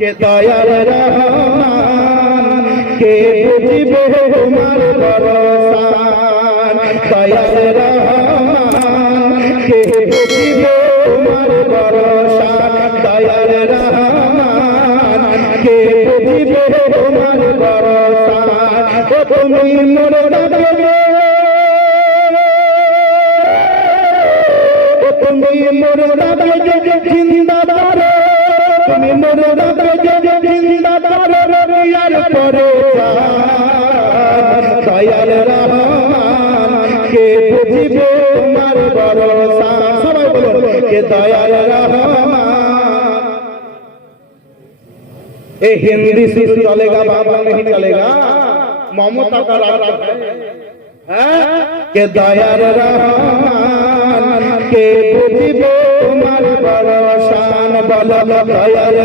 के दयाल रहमान के बुझिबे तुम्हार बरसान दयाल रहमान के बुझिबे तुम्हार बरसान दयाल रहमान के बुझिबे तुम्हार बरसान ओ तुमी मोर दादे ओ तुमी मोर दादे जिंदाबाद তুমি মোর দাদা জিন্দাবাদ ইয়ার পরে দয়াল রহমান কে বুঝিবে তোমার ভরসা সবাই বলুন কে দয়াল রহমান ए हिंदी से चलेगा बाबा नहीं चलेगा ममता का राज है के दयाल रहमान के बुझिबे तुम्हार बरसान बल दयाल